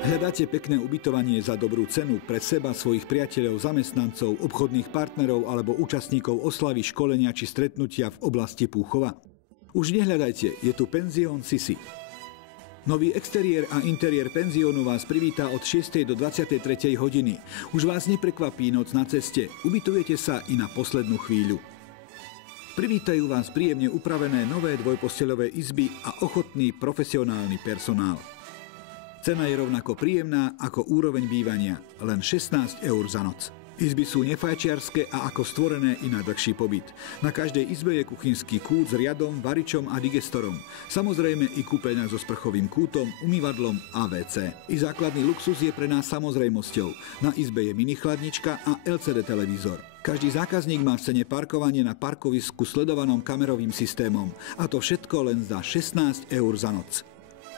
Hľadáte pekné ubytovanie za dobrú cenu pre seba, svojich priateľov, zamestnancov, obchodných partnerov alebo účastníkov oslavy, školenia či stretnutia v oblasti Púchova? Už nehľadajte, je tu penzión Sisi. Nový exteriér a interiér penziónu vás privítá od 6. do 23. hodiny. Už vás neprekvapí noc na ceste, ubytujete sa i na poslednú chvíľu. Privítajú vás príjemne upravené nové dvojposteľové izby a ochotný profesionálny personál. Cena je rovnako príjemná ako úroveň bývania, len 16 eur za noc. Izby sú nefajčiarske a ako stvorené i na dlhší pobyt. Na každej izbe je kuchynský kút s riadom, varičom a digestorom. Samozrejme i kúpeľňa so sprchovým kútom, umývadlom a WC. I základný luxus je pre nás samozrejmosťou. Na izbe je mini chladnička a LCD televízor. Každý zákazník má v cene parkovanie na parkovisku sledovanom kamerovým systémom. A to všetko len za 16 eur za noc.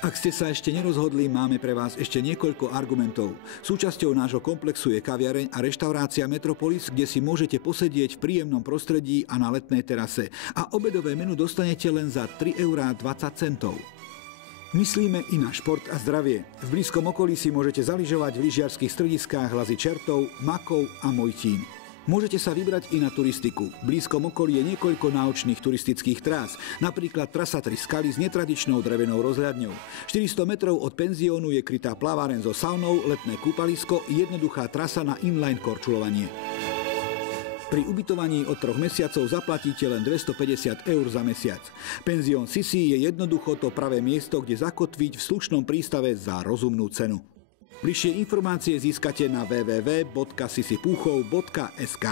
Ak ste sa ešte nerozhodli, máme pre vás ešte niekoľko argumentov. Súčasťou nášho komplexu je kaviareň a reštaurácia Metropolis, kde si môžete posedieť v príjemnom prostredí a na letnej terase. A obedové menu dostanete len za 3,20 €. Myslíme i na šport a zdravie. V blízkom okolí si môžete zaližovať v lyžiarskych strediskách Lazy Čertov, Makov a Mojtín. Môžete sa vybrať i na turistiku. V blízkom okolí je niekoľko náučných turistických trás, napríklad trasa 3 skaly s netradičnou drevenou rozhľadňou. 400 metrov od penziónu je krytá plaváreň so saunou, letné kúpalisko i jednoduchá trasa na inline korčulovanie. Pri ubytovaní od 3 mesiacov zaplatíte len 250 eur za mesiac. Penzión Sisi je jednoducho to pravé miesto, kde zakotviť v slušnom prístave za rozumnú cenu. Bližšie informácie získate na www.sisipúchov.sk.